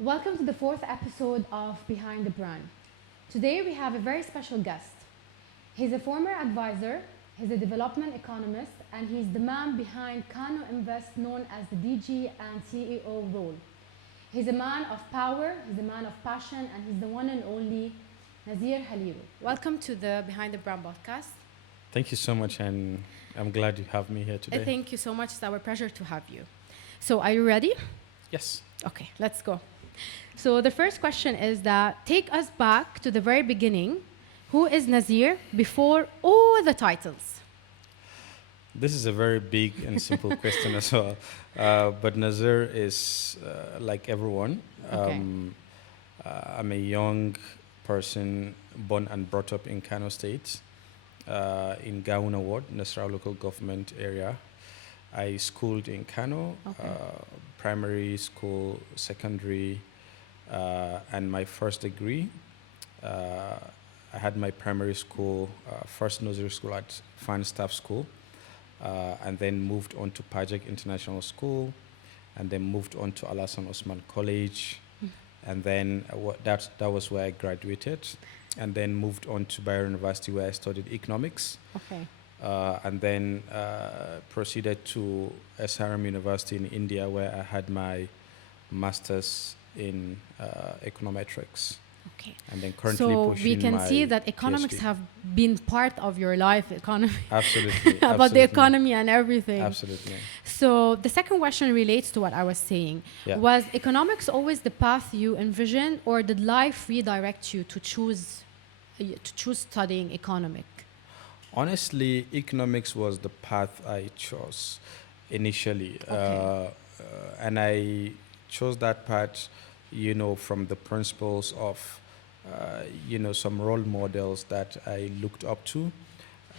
Welcome to the fourth episode of Behind the Brand. Today we have a very special guest. He's a former advisor, he's a development economist, and he's the man behind Kano Invest, known as the DG and CEO role. He's a man of power, he's a man of passion, and he's the one and only Nazir Halliru. Welcome to the Behind the Brand podcast. Thank you so much, and I'm glad you have me here today. Thank you so much. It's our pleasure to have you. So are you ready? Yes. Okay, let's go. So the first question is that take us back to the very beginning. Who is Nazir before all the titles? This is a very big and simple question as well. But Nazir is like everyone. Okay. I'm a young person born and brought up in Kano State, in Gauna Ward, Nasrallah local government area. I schooled in Kano, primary school, secondary, and my first degree. I had my primary school, first nursery school at Fan Staff School, and then moved on to Pajak International School, and then moved on to Alasan Osman College, and then that was where I graduated, and then moved on to Bayer University where I studied economics. Okay. And then proceeded to SRM University in India where I had my master's in econometrics. Okay. And then currently So pushing we can my see that economics PhD. have been part of your life, economy, Absolutely. about the absolutely, economy and everything. Absolutely. So the second question relates to what I was saying. Yeah. Was economics always the path you envisioned, or did life redirect you to choose studying economic? Honestly, economics was the path I chose initially. Okay. And I chose that path, from the principles of, some role models that I looked up to.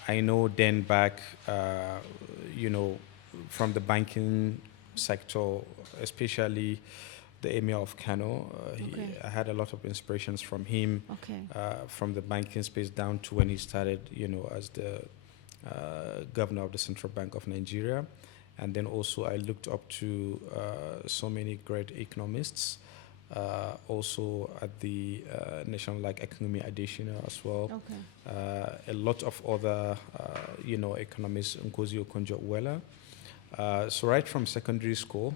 I know then back, from the banking sector, especially the Emir of Kano, I had a lot of inspirations from him. Okay. From the banking space down to when he started, as the governor of the Central Bank of Nigeria. And then also I looked up to so many great economists, also at the National Economy Additional as well. Okay. A lot of other, economists, Nkosi Okonjo-Iweala. So right from secondary school,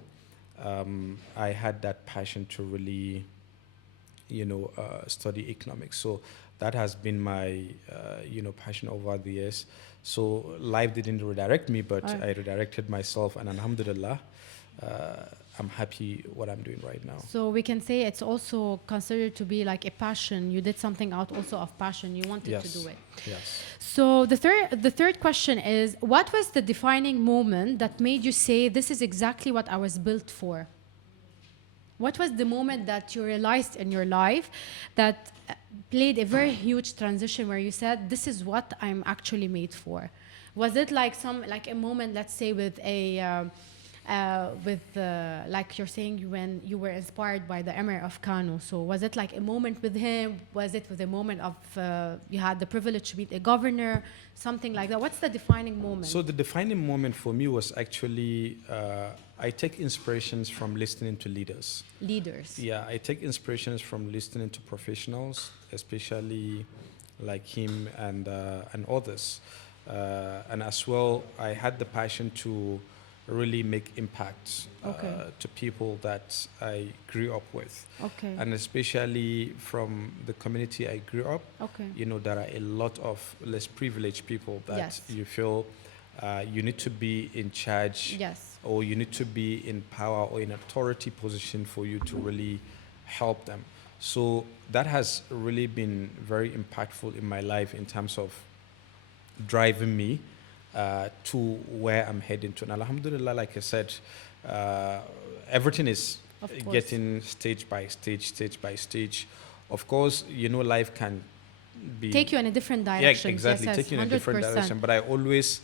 I had that passion to really, study economics. So that has been my, passion over the years. So life didn't redirect me, but I redirected myself, and alhamdulillah, I'm happy what I'm doing right now. So we can say it's also considered to be like a passion. You did something out also of passion. You wanted to do it. Yes. So the third question is, what was the defining moment that made you say, this is exactly what I was built for? What was the moment that you realized in your life that played a very huge transition where you said, this is what I'm actually made for? Was it like a moment, let's say with a, like you're saying, when you were inspired by the Emir of Kano? So was it like a moment with him? Was it with a moment of, you had the privilege to meet a governor, something like that? What's the defining moment? So the defining moment for me was actually, I take inspirations from listening to leaders. Leaders. Yeah, I take inspirations from listening to professionals, especially like him and others. And as well, I had the passion to really make impact to people that I grew up with. Okay. And especially from the community I grew up, there are a lot of less privileged people that you feel you need to be in charge, or you need to be in power or in authority position for you to really help them. So that has really been very impactful in my life in terms of driving me to where I'm heading to. And alhamdulillah, like I said, everything is getting stage by stage. Of course, life can be... Take you in a different direction. Yeah, exactly, yes, take you in a different 100%. direction. But I always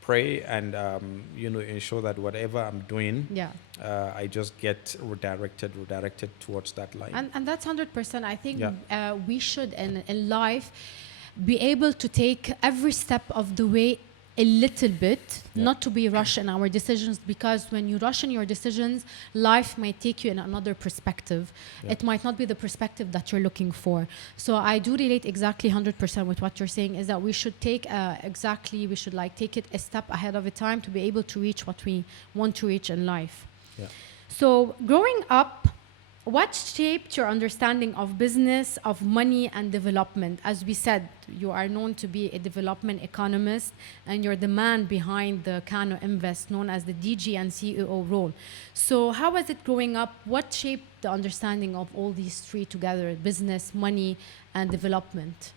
pray and, ensure that whatever I'm doing, I just get redirected towards that line. And that's 100%. I think we should, in life, be able to take every step of the way a little bit, not to be rushed in our decisions, because when you rush in your decisions, life might take you in another perspective. It might not be the perspective that you're looking for. So I do relate exactly 100% with what you're saying, is that we should take we should like take it a step ahead of a time to be able to reach what we want to reach in life. Yeah. So growing up, what shaped your understanding of business, of money and development? As we said, you are known to be a development economist, and you're the man behind the Kano Invest, known as the DG and CEO role. So how was it growing up? What shaped the understanding of all these three together, business, money and development?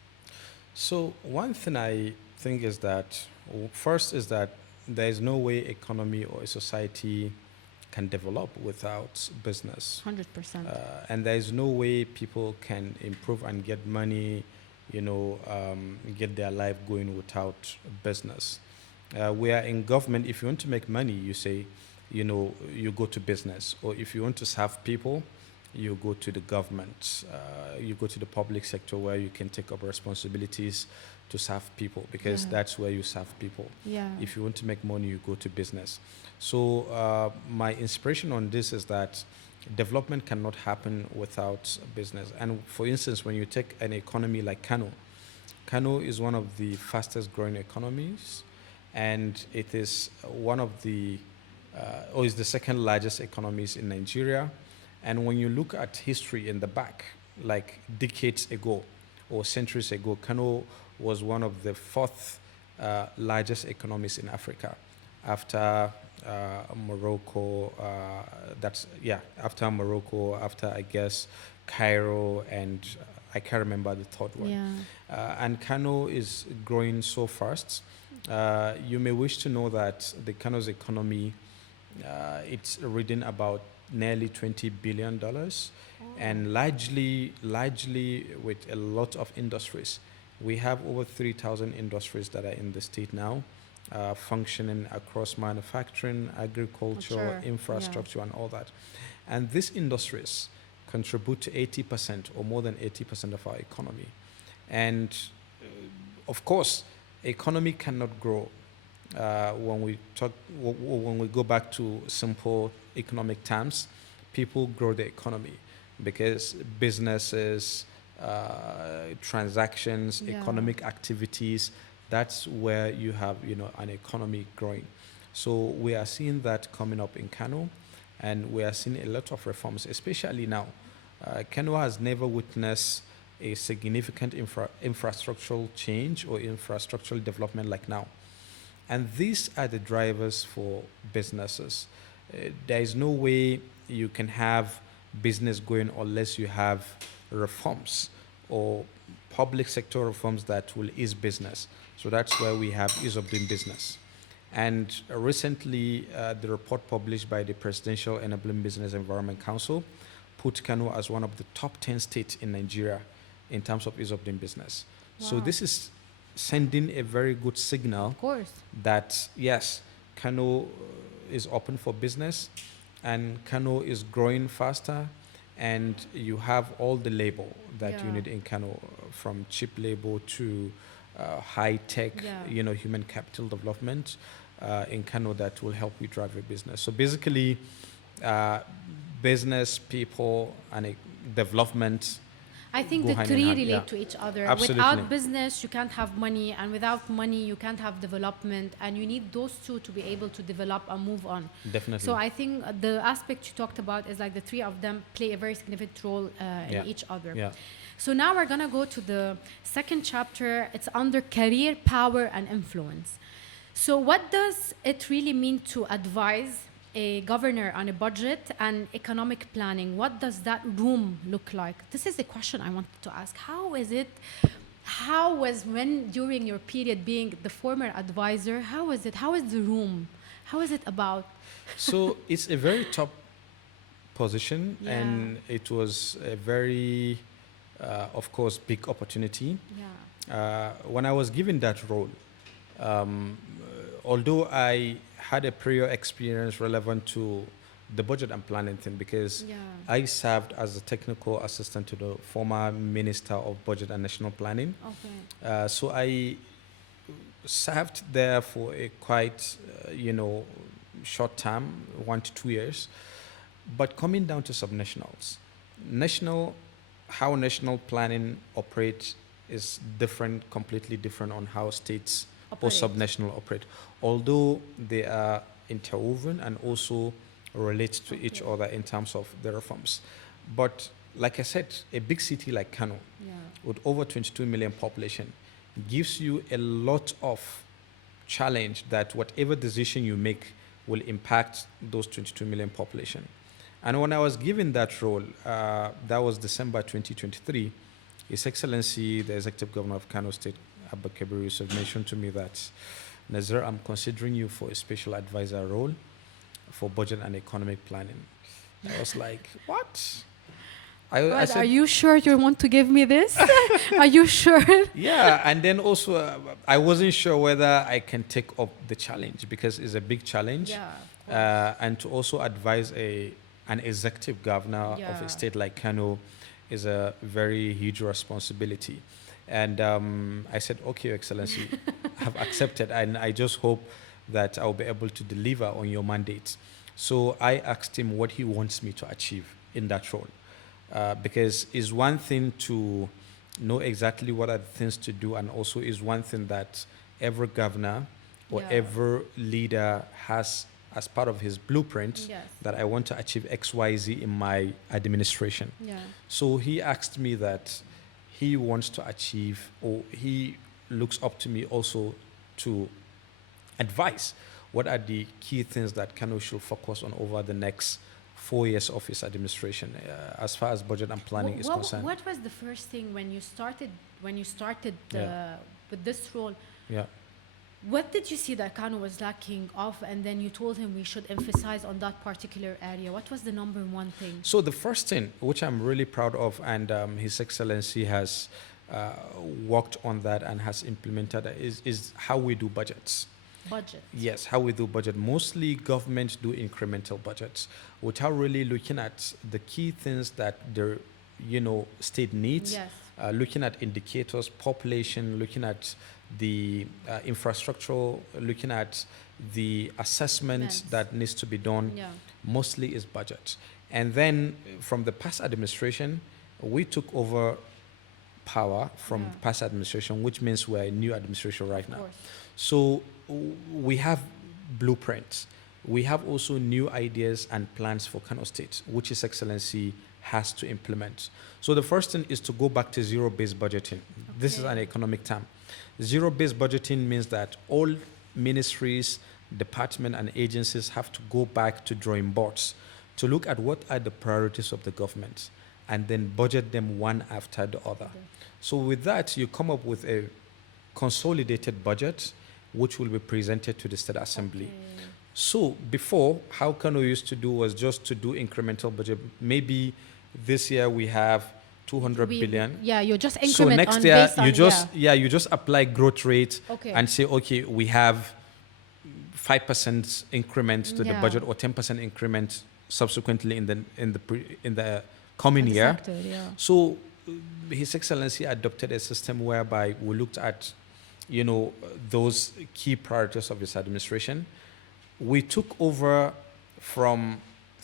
So one thing I think is that, first is that there is no way economy or a society can develop without business. 100%. And there is no way people can improve and get money, get their life going without business. We are in government. If you want to make money, you say, you go to business. Or if you want to serve people, you go to the government. You go to the public sector where you can take up responsibilities to serve people, because that's where you serve people. Yeah. If you want to make money, you go to business. So my inspiration on this is that development cannot happen without business. And for instance, when you take an economy like Kano is one of the fastest growing economies, and it is one of the, or is the second largest economies in Nigeria. And when you look at history in the back, like decades ago or centuries ago, Kano was one of the fourth largest economies in Africa, after Morocco. After Morocco, after I guess Cairo, and I can't remember the third one. Yeah. And Kano is growing so fast. You may wish to know that the Kano's economy, it's reading about nearly $20 billion, and largely with a lot of industries. We have over 3,000 industries that are in the state now, functioning across manufacturing, agriculture, infrastructure, and all that. And these industries contribute to 80% or more than 80% of our economy. And of course, economy cannot grow when we go back to simple economic terms. People grow the economy because businesses, transactions, economic activities, that's where you have an economy growing. So we are seeing that coming up in Kano, and we are seeing a lot of reforms, especially now. Kano has never witnessed a significant infrastructural change or infrastructural development like now. And these are the drivers for businesses. There is no way you can have business going unless you have reforms or public sector reforms that will ease business. So that's where we have ease of doing business. And recently, the report published by the Presidential Enabling Business Environment Council put Kano as one of the top 10 states in Nigeria in terms of ease of doing business. Wow. So this is sending a very good signal, of course, that yes, Kano is open for business, and Kano is growing faster, and you have all the labor that you need in Kano, from cheap labor to high-tech, human capital development in Kano that will help you drive your business. So basically, business, people, and development, I think the three relate to each other. Absolutely. Without business, you can't have money, and without money, you can't have development, and you need those two to be able to develop and move on. Definitely. So I think the aspect you talked about is like the three of them play a very significant role in each other. Yeah. So now we're going to go to the second chapter. It's under career, power, and influence. So what does it really mean to advise a governor on a budget and economic planning? What does that room look like? This is a question I wanted to ask. When during your period being the former advisor, how is the room? How is it about? So it's a very top position, and it was a very, of course, big opportunity. Yeah. When I was given that role, although I had a prior experience relevant to the budget and planning thing, because I served as a technical assistant to the former Minister of Budget and National Planning. Okay. So I served there for a quite, short time, 1 to 2 years. But coming down to subnationals, national, how national planning operates is different, completely different on how states or subnational operate. Although they are interwoven and also relate to each other in terms of the reforms. But like I said, a big city like Kano, with over 22 million population, gives you a lot of challenge that whatever decision you make will impact those 22 million population. And when I was given that role, that was December 2023, His Excellency, the Executive Governor of Kano State, Abba Kabir Yusuf, mentioned to me that, Nazir, I'm considering you for a special advisor role for budget and economic planning. I was like, what? I said, are you sure you want to give me this? Are you sure? Yeah, and then also I wasn't sure whether I can take up the challenge because it's a big challenge. And to also advise an executive governor of a state like Kano is a very huge responsibility. And I said, okay, Your Excellency, I have accepted, and I just hope that I'll be able to deliver on your mandate. So I asked him what he wants me to achieve in that role. Because it's one thing to know exactly what are the things to do, and also is one thing that every governor or every leader has as part of his blueprint, that I want to achieve X, Y, Z in my administration. So he asked me that he wants to achieve, or he looks up to me also to advise what are the key things that Kano should focus on over the next 4 years of his administration, as far as budget and planning is concerned. What was the first thing when you started with this role? What did you see that Kano was lacking of, and then you told him we should emphasize on that particular area? What was the number one thing? So the first thing, which I'm really proud of, and His Excellency has worked on that and has implemented, is how we do budgets. Budget. Yes, how we do budget. Mostly governments do incremental budgets without really looking at the key things that their, state needs. Looking at indicators, population, looking at the infrastructure, looking at the assessment that needs to be done. Mostly is budget. And then from the past administration, we took over power from past administration, which means we're a new administration right now. So we have blueprints. We have also new ideas and plans for Kano State, which His Excellency has to implement. So the first thing is to go back to zero-based budgeting. This is an economic term. Zero-based budgeting means that all ministries, departments, and agencies have to go back to drawing boards to look at what are the priorities of the government and then budget them one after the other. So with that, you come up with a consolidated budget which will be presented to the State Assembly. So before, how Kano used to do was just to do incremental budget. Maybe this year we have 200 billion. You just increment. So next year, you just apply growth rate and say, okay, we have 5% increment to the budget or 10% increment subsequently in the coming year. So His Excellency adopted a system whereby we looked at those key priorities of his administration. We took over from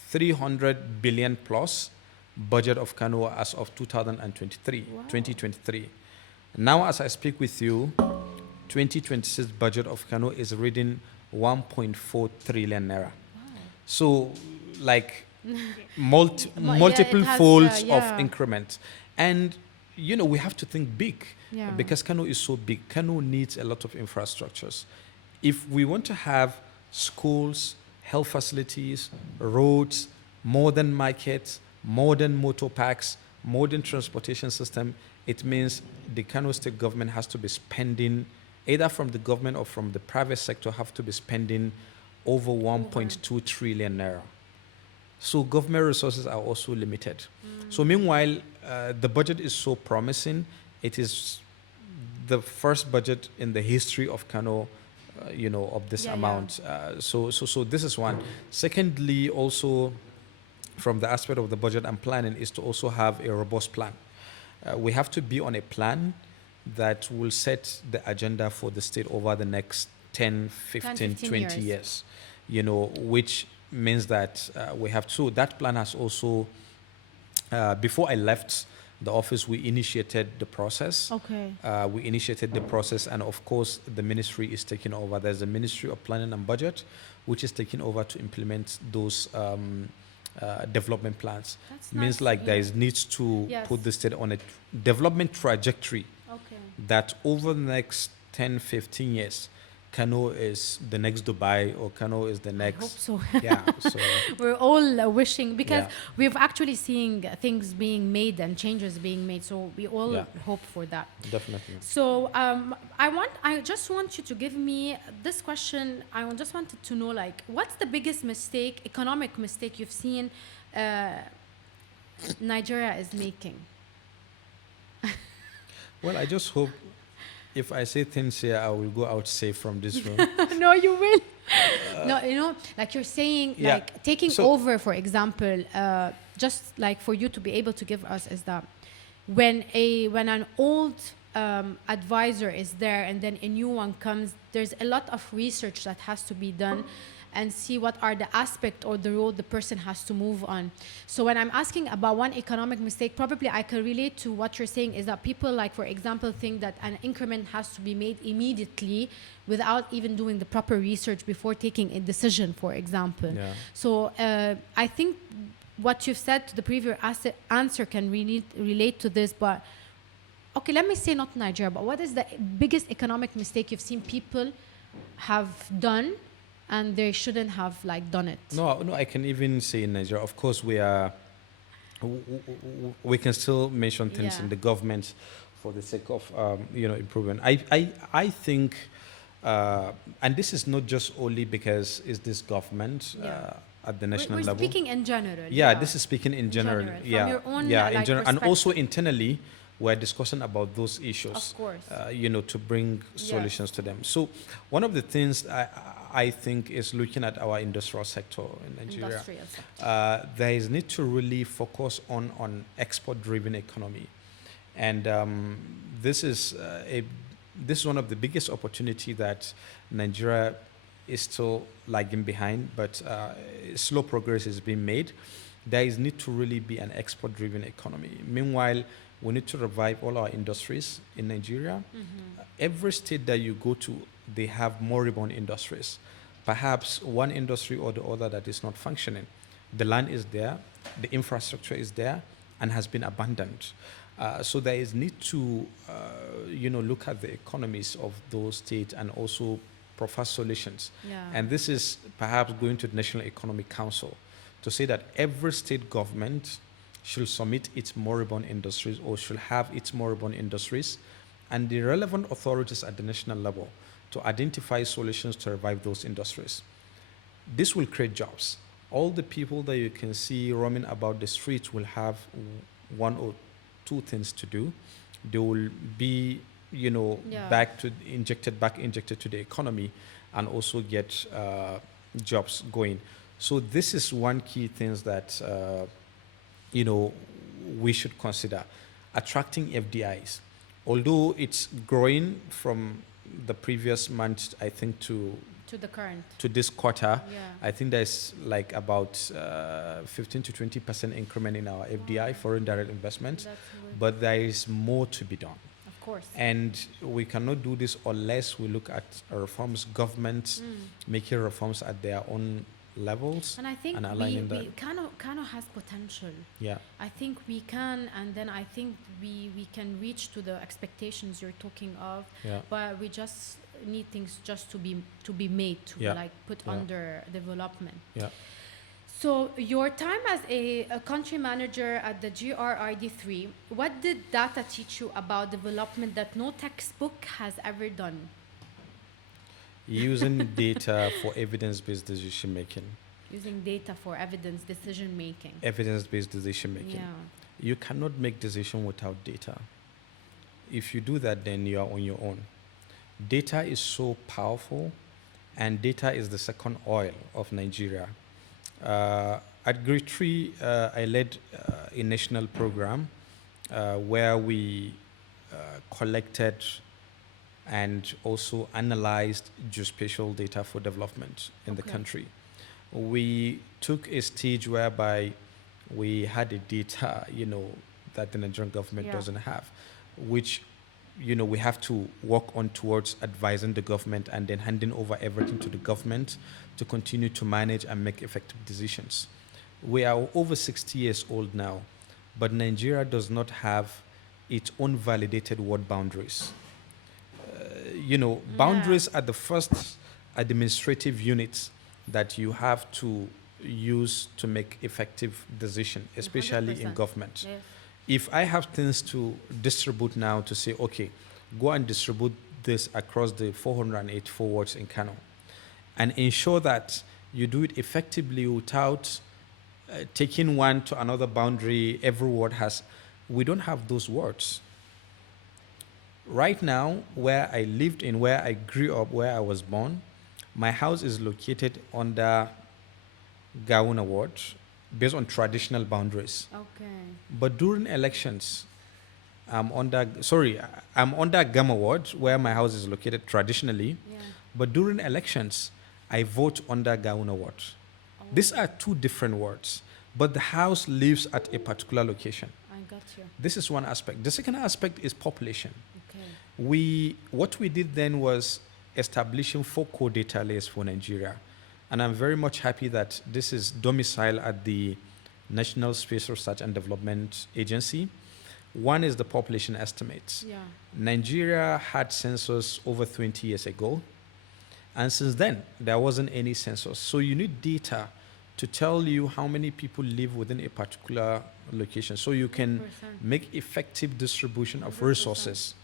300 billion plus budget of Kano as of 2023. Now, as I speak with you, 2026 budget of Kano is reading 1.4 trillion naira. So, like multiple folds of increment. And we have to think big because Kano is so big. Kano needs a lot of infrastructures. If we want to have schools, health facilities, roads, modern markets, modern motor parks, modern transportation system, it means the Kano State government has to be spending, either from the government or from the private sector, have to be spending over 1.2 trillion naira. So government resources are also limited. So meanwhile, the budget is so promising. It is the first budget in the history of Kano, of this amount. So this is one. Secondly, also from the aspect of the budget and planning is to also have a robust plan. We have to be on a plan that will set the agenda for the state over the next 10, 15, 20 years, which means that we have to. That plan has also, before I left the office, we initiated the process. Okay. We initiated the process, and of course, the ministry is taking over. There's a Ministry of Planning and Budget, which is taking over to implement those development plans. That's Means nice, like there is needs to put the state on a development trajectory that over the next 10, 15 years, Kano is the next Dubai, or Kano is the next. I hope so. Yeah. So we're all wishing, because we've actually seeing things being made and changes being made. So we all hope for that. Definitely. So I just want you to give me this question. I just wanted to know, like, what's the biggest economic mistake you've seen Nigeria is making? Well, I just hope if I say things here, I will go out safe from this room. No, you will. No, like you're saying, like taking over, for example, just like for you to be able to give us is that when an old advisor is there and then a new one comes, there's a lot of research that has to be done and see what are the aspect or the road the person has to move on. So when I'm asking about one economic mistake, probably I can relate to what you're saying is that people, like, for example, think that an increment has to be made immediately without even doing the proper research before taking a decision, for example. Yeah. So I think what you've said to the previous answer can really relate to this, but okay, let me say not Nigeria, but what is the biggest economic mistake you've seen people have done and they shouldn't have done it? No, I can even say in Nigeria, of course, we can still mention things in the government for the sake of improvement. I think, and this is not just only because it's this government at the national level. We're speaking in general. Yeah, this is speaking in general. From your own, in general, and also internally. We're discussing about those issues, of course. To bring solutions to them. So one of the things I think is looking at our industrial sector in Nigeria. There is need to really focus on export-driven economy. And this is one of the biggest opportunity that Nigeria is still lagging behind, but slow progress is being made. There is need to really be an export-driven economy. Meanwhile, we need to revive all our industries in Nigeria. Mm-hmm. Every state that you go to, they have moribund industries. Perhaps one industry or the other that is not functioning. The land is there, the infrastructure is there, and has been abandoned. So there is need to, look at the economies of those states and also provide solutions. Yeah. And this is perhaps going to the National Economic Council to say that every state government should submit its moribund industries or should have its moribund industries, and the relevant authorities at the national level to identify solutions to revive those industries. This will create jobs. All the people that you can see roaming about the streets will have one or two things to do. They will be, injected to the economy and also get jobs going. So this is one key thing that we should consider. Attracting FDIs. Although it's growing from the previous month, I think, to this quarter, I think there's like about 15 to 20% increment in our FDI, foreign direct investment, but there is more to be done. Of course. And we cannot do this unless we look at reforms, governments making reforms at their own levels, and I think Kano has potential. Yeah, I think we can, and then I think we can reach to the expectations you're talking of. Yeah. But we just need things just to be made to put under development. Yeah. So your time as a country manager at the GRID3, what did data teach you about development that no textbook has ever done? Using data for evidence-based decision making. Using data for evidence decision making. Evidence-based decision making. Yeah. You cannot make decision without data. If you do that, then you are on your own. Data is so powerful, and data is the second oil of Nigeria. At Grade 3, I led a national program where we collected and also analyzed geospatial data for development in the country. We took a stage whereby we had a data, that the Nigerian government doesn't have, which, we have to work on towards advising the government and then handing over everything to the government to continue to manage and make effective decisions. We are over 60 years old now, but Nigeria does not have its own validated ward boundaries. Boundaries are the first administrative units that you have to use to make effective decision, especially 100%. In government. Yes. If I have things to distribute now to say, okay, go and distribute this across the 484 wards in Kano, and ensure that you do it effectively without taking one to another boundary every ward has, we don't have those wards. Right now, where I lived in, where I grew up, where I was born, my house is located under Gawuna ward based on traditional boundaries. Okay. But during elections, I'm under Gama ward, where my house is located traditionally. Yeah. But during elections, I vote under Gawuna ward. Oh. These are two different wards, but the house lives at a particular location. I got you. This is one aspect. The second aspect is population. Okay. What we did then was establishing 4 core data layers for Nigeria. And I'm very much happy that this is domiciled at the National Space Research and Development Agency. One is the population estimates. Yeah. Nigeria had census over 20 years ago. And since then, there wasn't any census. So you need data to tell you how many people live within a particular location so you can 100%. make effective distribution of 100%. resources.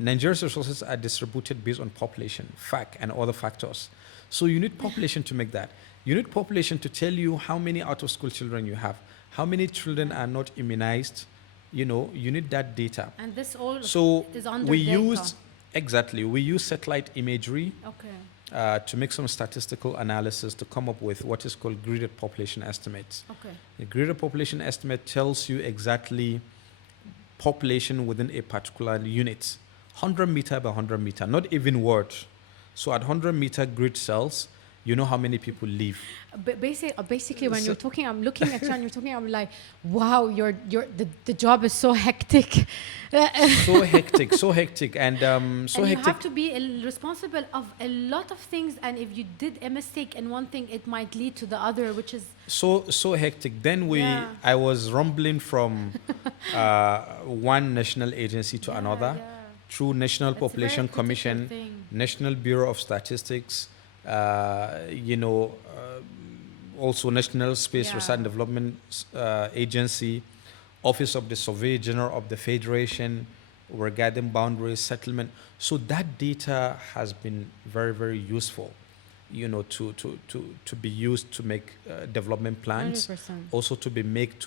Nigeria's resources are distributed based on population, FAC, and other factors. So you need population to make that. You need population to tell you how many out-of-school children you have, how many children are not immunized. You need that data. And this all is under we data. We use satellite imagery Okay. to make some statistical analysis to come up with what is called gridded population estimates. Okay. The gridded population estimate tells you exactly population within a particular unit, 100 meter by 100 meter, not even word. So at 100 meter grid cells, you know how many people live. Basically, when you're talking, I'm looking at you and you're talking, I'm like, wow, the job is so hectic. so hectic, and you have to be responsible of a lot of things, and if you did a mistake in one thing, it might lead to the other, which is so hectic. Then I was rumbling from one national agency to another through National Population Commission, National Bureau of Statistics. Also National Space Research and Development Agency, Office of the Surveyor General of the Federation, regarding boundaries, settlement. So that data has been very, very useful, to be used to make development plans, 100%. also to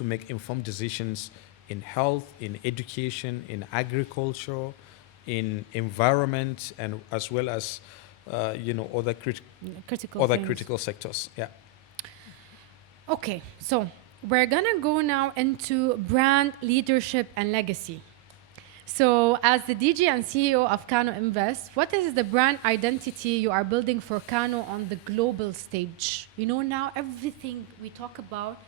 make informed decisions in health, in education, in agriculture, in environment, and as well as other critical sectors. Yeah. Okay, so we're gonna go now into brand leadership and legacy. So, as the DG and CEO of Kano Invest, what is the brand identity you are building for Kano on the global stage? Now everything we talk about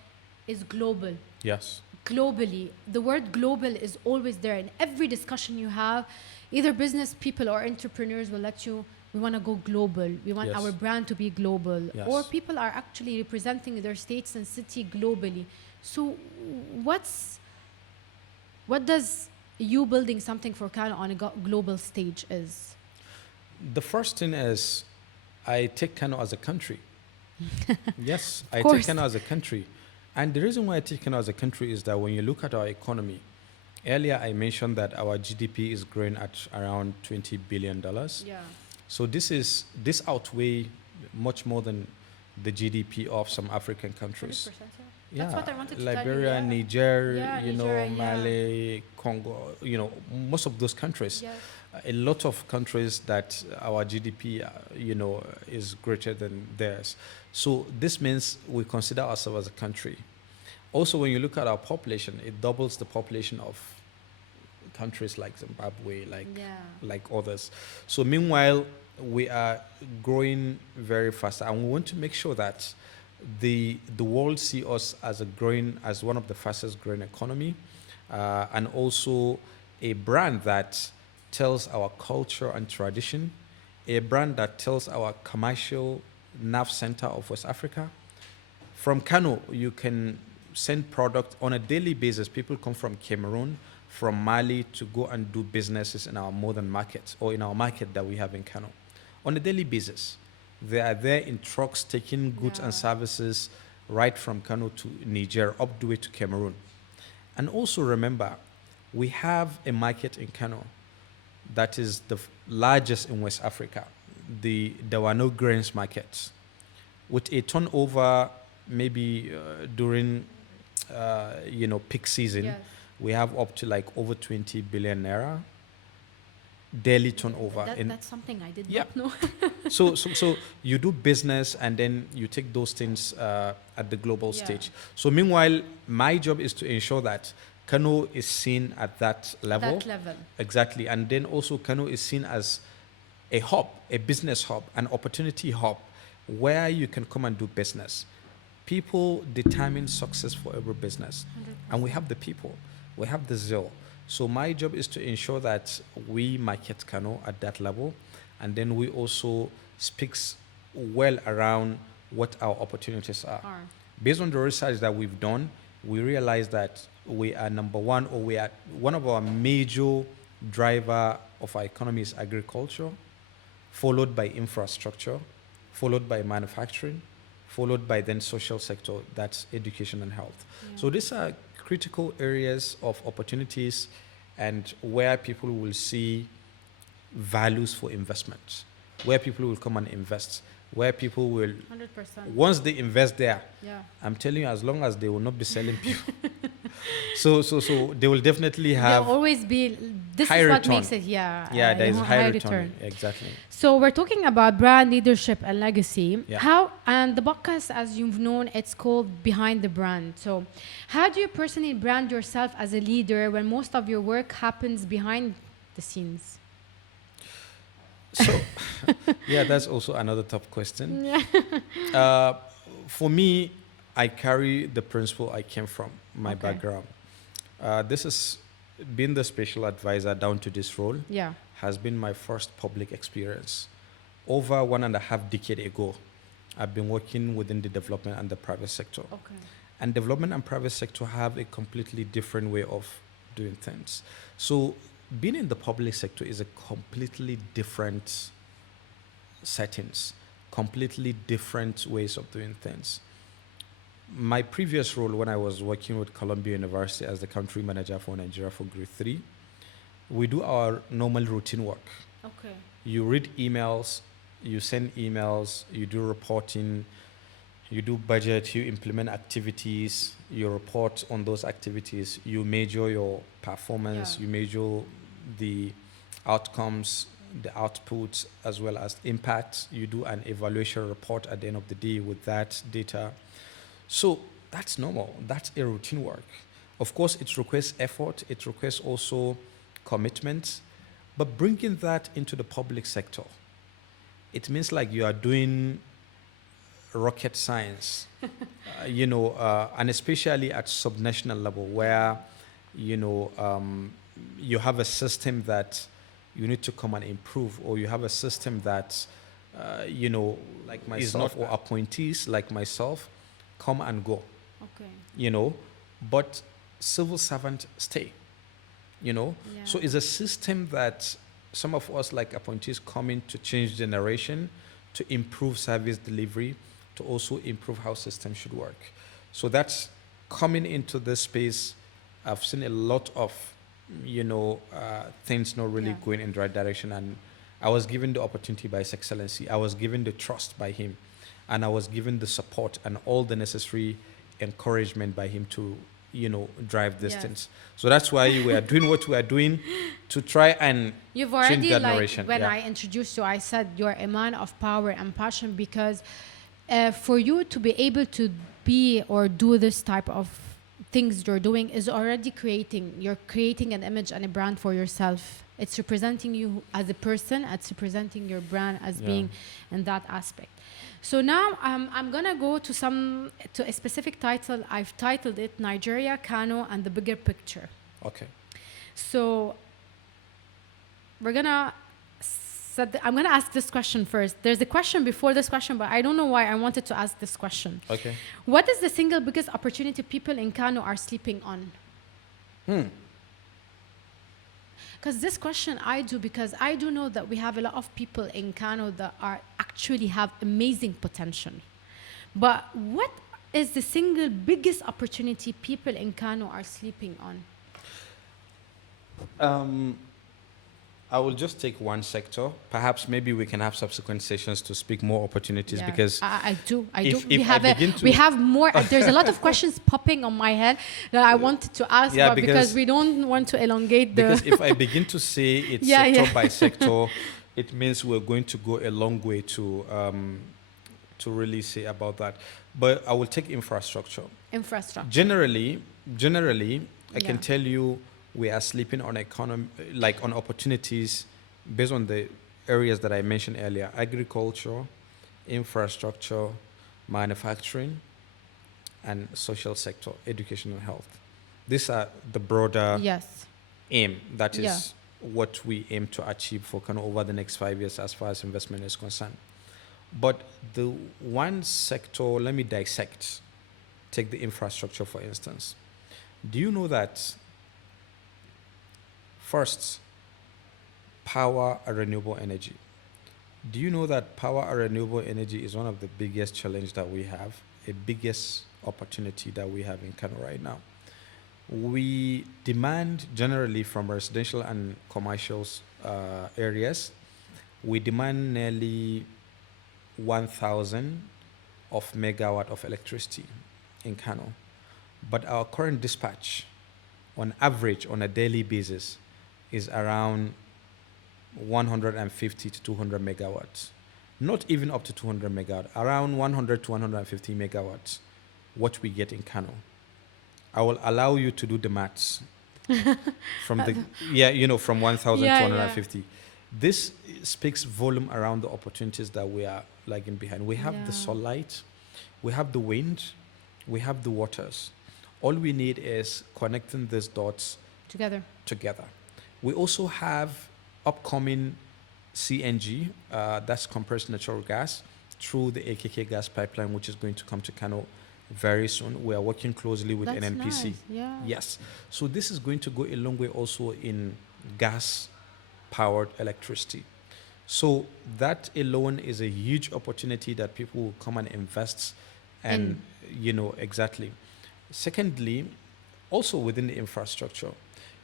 is global. Yes. Globally, the word global is always there in every discussion you have. Either business people or entrepreneurs will let you. We want to go global. We want our brand to be global. Yes. Or people are actually representing their states and city globally. So what does you building something for Kano on a global stage is? The first thing is I take Kano as a country. Yes, I course. take Kano as a country. And the reason why I take Kano as a country is that when you look at our economy, earlier I mentioned that our GDP is growing at around $20 billion. Yeah. So this outweigh much more than the GDP of some African countries. 100%, Yeah, that's what I wanted to Liberia, tell you. Niger, Nigeria, Mali, Congo, most of those countries. Yes. A lot of countries that our GDP, is greater than theirs. So this means we consider ourselves as a country. Also, when you look at our population, it doubles the population of countries like Zimbabwe, Yeah. like others. So meanwhile, we are growing very fast, and we want to make sure that the world see us as one of the fastest growing economy, and also a brand that tells our culture and tradition, a brand that tells our commercial nerve center of West Africa. From Kano, you can send product on a daily basis. People come from Cameroon, from Mali to go and do businesses in our modern market or in our market that we have in Kano. On a daily basis, they are there in trucks taking goods and services right from Kano to Niger, up the way to Cameroon. And also remember, we have a market in Kano that is the largest in West Africa, the Dawano grains market, with a turnover maybe during peak season. Yes. We have up to like over 20 billion naira daily turnover. That's something I did Yeah. not know. So you do business and then you take those things at the global Yeah. stage. So meanwhile, my job is to ensure that Kano is seen at that level. That level. Exactly. And then also Kano is seen as a hub, a business hub, an opportunity hub where you can come and do business. People determine success for every business. 100%. And we have the people, we have the zeal. So my job is to ensure that we market Kano at that level, and then we also speaks well around what our opportunities are. Based on the research that we've done, we realize that we are number one, or we are one of our major driver of our economy is agriculture, followed by infrastructure, followed by manufacturing, followed by then social sector, that's education and health. Yeah. So these are critical areas of opportunities and where people will see values for investment, where people will come and invest, where people will, 100%. once they invest there, Yeah. I'm telling you, as long as they will not be selling people, so they will definitely have There'll always be, this high is what return. makes it, there is high return. Exactly. So we're talking about brand leadership and legacy. Yeah. And the podcast, as you've known, it's called Behind the Brand. So how do you personally brand yourself as a leader when most of your work happens behind the scenes? So, yeah, that's also another tough question. For me, I carry the principle I came from, my background. This is being the special advisor down to this role. Yeah. Has been my first public experience. Over 1.5 decades ago, I've been working within the development and the private sector. Okay. And development and private sector have a completely different way of doing things. So being in the public sector is a completely different settings, completely different ways of doing things. My previous role when I was working with Columbia University as the country manager for Nigeria for grade 3, we do our normal routine work. Okay. You read emails, you send emails, you do reporting, you do budget, you implement activities, you report on those activities, you measure your performance, you measure the outcomes, the outputs, as well as impact. You do an evaluation report at the end of the day with that data. So that's normal. That's a routine work. Of course, it requires effort. It requires also commitment. But bringing that into the public sector, it means like you are doing rocket science, and especially at subnational level where, you have a system that you need to come and improve, or you have a system that, like myself or appointees like myself come and go. Okay. But civil servants stay, So it's a system that some of us like appointees come in to change the narration, to improve service delivery, to also improve how systems should work. So that's coming into this space. I've seen a lot of, things not really going in the right direction. And I was given the opportunity by His Excellency. I was given the trust by him. And I was given the support and all the necessary encouragement by him to, drive this things. So that's why we are doing what we are doing to try and You've already, change that narration. When I introduced you, I said you're a man of power and passion, because for you to be able to be or do this type of things you're doing is already you're creating an image and a brand for yourself. It's representing you as a person, it's representing your brand as being in that aspect. So now I'm gonna go to a specific title. I've titled it Nigeria, Kano, and the Bigger Picture. Okay. So I'm gonna ask this question first. There's a question before this question, but I don't know why I wanted to ask this question. Okay. What is the single biggest opportunity people in Kano are sleeping on? Because this question because I do know that we have a lot of people in Kano that actually have amazing potential. But what is the single biggest opportunity people in Kano are sleeping on? I will just take one sector. Perhaps maybe we can have subsequent sessions to speak more opportunities because I do. If We have more. There's a lot of questions popping on my head that I wanted to ask, but because we don't want to elongate because if I begin to say it's sector by sector, it means we're going to go a long way to really say about that. But I will take infrastructure. Generally, I can tell you we are sleeping on on opportunities based on the areas that I mentioned earlier: agriculture, infrastructure, manufacturing, and social sector, education and health. These are the broader aim. That is what we aim to achieve for Kano over the next 5 years as far as investment is concerned. But the one sector, let me dissect. Take the infrastructure, for instance. Do you know that first, power and renewable energy? Do you know that power and renewable energy is one of the biggest challenges that we have, a biggest opportunity that we have in Kano right now? We demand generally from residential and commercial areas, we demand nearly 1,000 of megawatt of electricity in Kano. But our current dispatch, on average, on a daily basis, is around 150 to 200 megawatts. Not even up to 200 megawatts, around 100 to 150 megawatts, what we get in Kano. I will allow you to do the maths from from 1,000 to 150. This speaks volume around the opportunities that we are lagging behind. We have the sunlight, we have the wind, we have the waters. All we need is connecting these dots together. We also have upcoming CNG, that's compressed natural gas, through the AKK gas pipeline, which is going to come to Kano very soon. We are working closely with NNPC. Nice. Yeah. Yes. So this is going to go a long way also in gas-powered electricity. So that alone is a huge opportunity that people will come and invest and, exactly. Secondly, also within the infrastructure,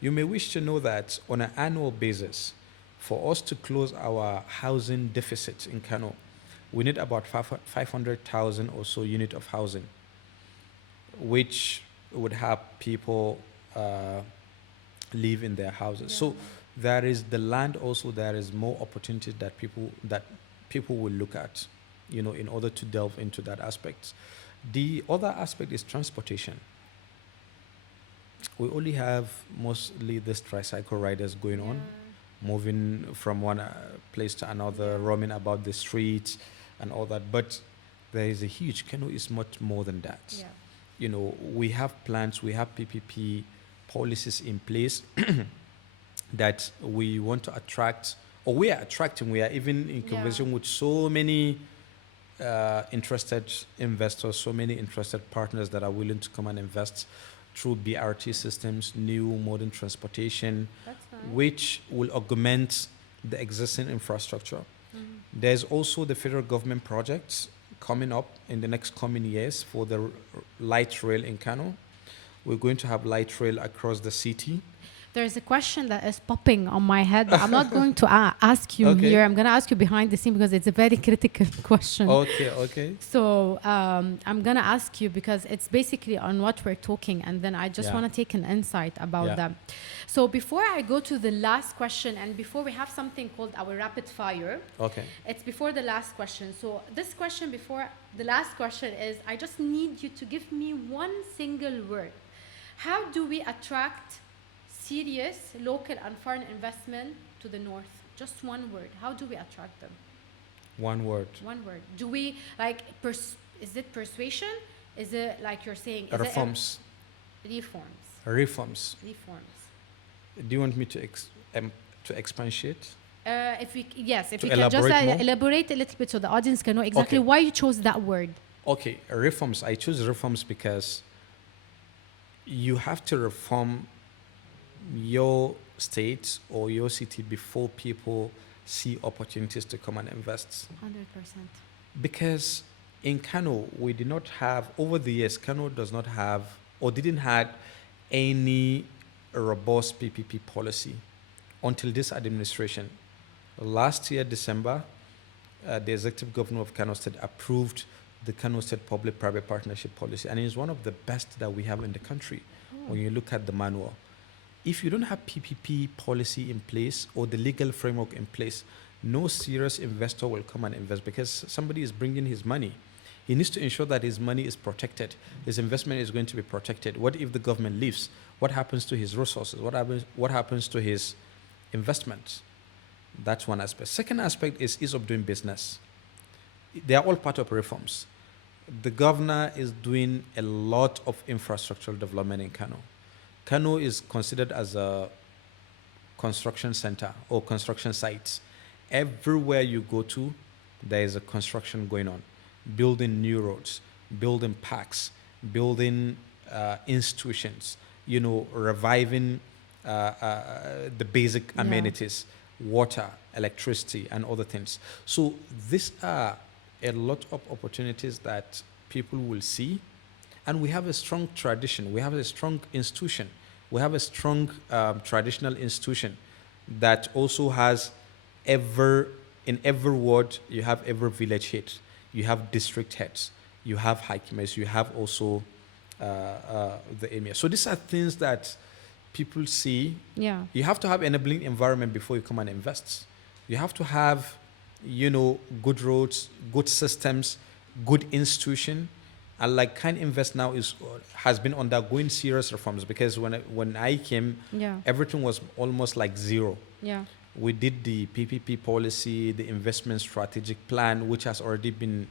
you may wish to know that on an annual basis, for us to close our housing deficit in Kano, we need about 500,000 or so unit of housing, which would have people live in their houses. So there is the land also, there is more opportunities that people will look at, in order to delve into that aspect. The other aspect is transportation. We only have mostly these tricycle riders going on, moving from one place to another, roaming about the streets and all that. But there is a huge, Kano is much more than that. Yeah. We have plans, we have PPP policies in place that we want to attract, or we are attracting, we are even in conversation with so many interested investors, so many interested partners that are willing to come and invest through BRT systems, new modern transportation, which will augment the existing infrastructure. There's also the federal government projects coming up in the next coming years for the light rail in Kano. We're going to have light rail across the city. There's a question that is popping on my head. I'm not going to ask you here. I'm going to ask you behind the scene because it's a very critical question. Okay. So I'm going to ask you because it's basically on what we're talking, and then I just want to take an insight about that. So before I go to the last question, and before we have something called our rapid fire. Okay. It's before the last question. So this question before the last question is, I just need you to give me one single word How do we attract serious local and foreign investment to the north? Just one word. How do we attract them? One word. One word. Do we like? Is it persuasion? Is it like you're saying? Is Reforms. Reforms. Reforms. Reforms. Do you want me to expatiate? If we can elaborate just more? elaborate a little bit so the audience can know exactly Okay. why you chose that word. Okay, reforms. I choose reforms because you have to reform your state or your city before people see opportunities to come and invest. 100%. Because in Kano, we did not have, over the years, Kano does not have or didn't have any robust PPP policy until this administration. Last year, December, the executive governor of Kano State approved the Kano State Public-Private Partnership Policy, and it is one of the best that we have in the country when you look at the manual. If you don't have PPP policy in place or the legal framework in place, no serious investor will come and invest because somebody is bringing his money. He needs to ensure that his money is protected. His investment is going to be protected. What if the government leaves? What happens to his resources? What happens to his investments? That's one aspect. Second aspect is ease of doing business. They are all part of reforms. The governor is doing a lot of infrastructural development in Kano. Kano is considered as a construction center or construction site. Everywhere you go to, there is a construction going on. Building new roads, building parks, building institutions, reviving the basic amenities, water, electricity, and other things. So these are a lot of opportunities that people will see. And we have a strong tradition. We have a strong institution. We have a strong traditional institution that also has in every ward, you have every village head. You have district heads. You have hakims. You have also the emir. So these are things that people see. Yeah. You have to have enabling environment before you come and invest. You have to have, good roads, good systems, good institution. And like Kano Invest now has been undergoing serious reforms because when I came, everything was almost like zero. Yeah. We did the PPP policy, the investment strategic plan, which has already been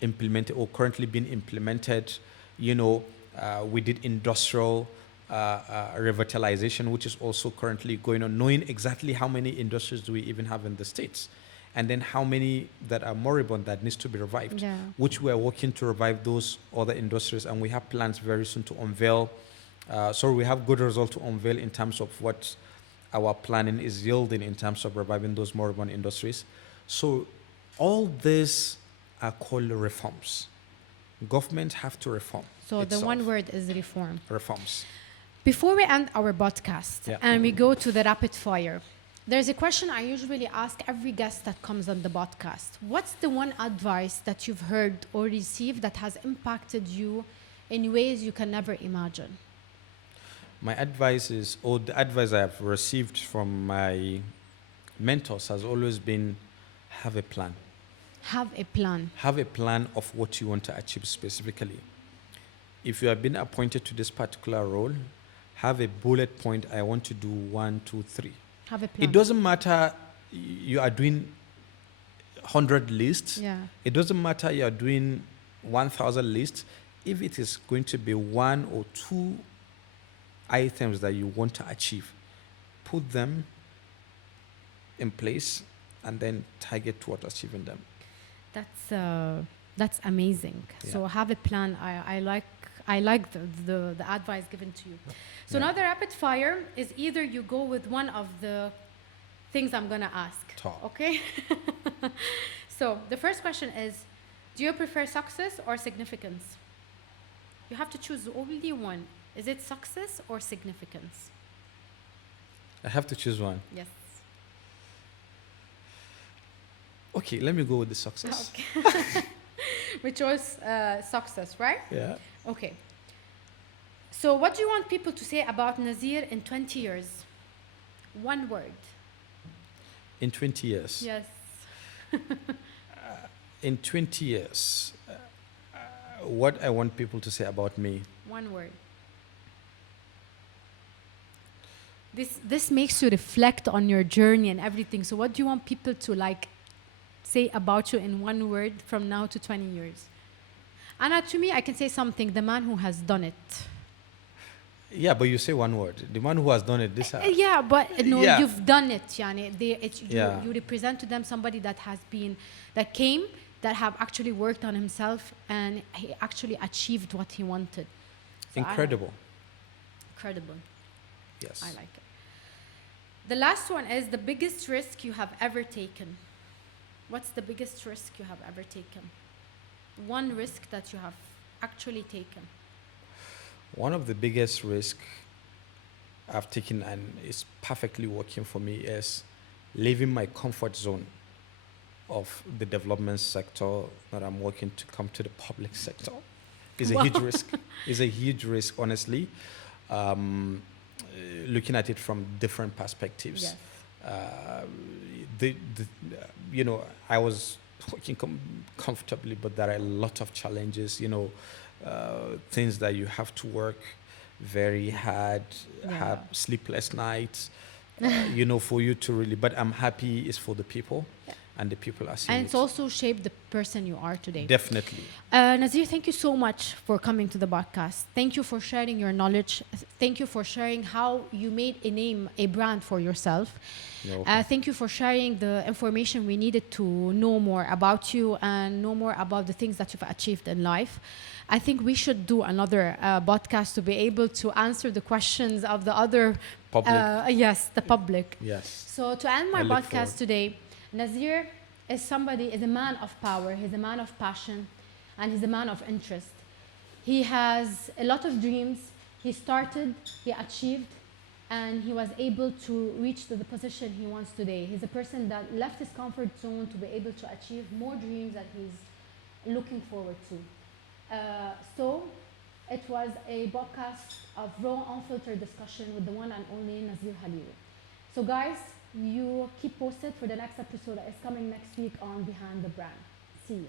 implemented or currently been implemented. We did industrial revitalization, which is also currently going on, knowing exactly how many industries do we even have in the States, and then how many that are moribund that needs to be revived, which we are working to revive those other industries, and we have plans very soon to unveil. So we have good results to unveil in terms of what our planning is yielding in terms of reviving those moribund industries. So all these are called reforms. Government have to reform. So itself. The one word is reform. Reforms. Before we end our podcast and we go to the rapid fire, there's a question I usually ask every guest that comes on the podcast. What's the one advice that you've heard or received that has impacted you in ways you can never imagine? My advice is, or the advice I have received from my mentors has always been, have a plan. Have a plan. Have a plan of what you want to achieve specifically. If you have been appointed to this particular role, have a bullet point. I want to do 1, 2, 3. Have a plan. It doesn't matter you are doing 100 lists. Yeah. It doesn't matter you are doing 1,000 lists. If it is going to be 1 or 2 items that you want to achieve, put them in place and then target towards achieving them. That's amazing. Yeah. So have a plan. I like the advice given to you. So now the rapid fire is either you go with one of the things I'm gonna ask. Talk. Okay. So the first question is, do you prefer success or significance? You have to choose only one. Is it success or significance? I have to choose one. Yes. Okay, let me go with the success. Okay. We chose success, right? Yeah. Okay. So what do you want people to say about Nazir in 20 years? One word. In 20 years? Yes. In 20 years, what I want people to say about me? One word. this makes you reflect on your journey and everything. So what do you want people to like say about you in one word from now to 20 years? Anna, to me, I can say something: the man who has done it. Yeah, but you say one word. The man who has done it, this. Yeah, but no, Yeah. you've done it. Yani, Yeah. you represent to them somebody that has been, that came, that have actually worked on himself, and he actually achieved what he wanted. So Incredible. Incredible. Yes. I like it. The last one is the biggest risk you have ever taken. What's the biggest risk you have ever taken? One risk that you have actually taken. One of the biggest risks I've taken, and it's perfectly working for me, is leaving my comfort zone of the development sector that I'm working to come to the public sector. It's a huge risk. It's a huge risk, honestly. Looking at it from different perspectives. Yes. I was working comfortably, but there are a lot of challenges, things that you have to work very hard, have sleepless nights, for you to really, but I'm happy it's for the people. Yeah. And the people are seeing and it's it. Also shaped the person you are today. Definitely. Nazir, thank you so much for coming to the podcast. Thank you for sharing your knowledge. Thank you for sharing how you made a name, a brand for yourself. Thank you for sharing the information we needed to know more about you and know more about the things that you've achieved in life. I think we should do another podcast to be able to answer the questions of the other public. Yes, the public. Yes. So to end my podcast today, Nazir is a man of power, he's a man of passion, and he's a man of interest. He has a lot of dreams. He started, he achieved, and he was able to reach to the position he wants today. He's a person that left his comfort zone to be able to achieve more dreams that he's looking forward to. So it was a podcast of raw, unfiltered discussion with the one and only Nazir Halliru. So guys, you keep posted for the next episode that is coming next week on Behind the Brand. See you.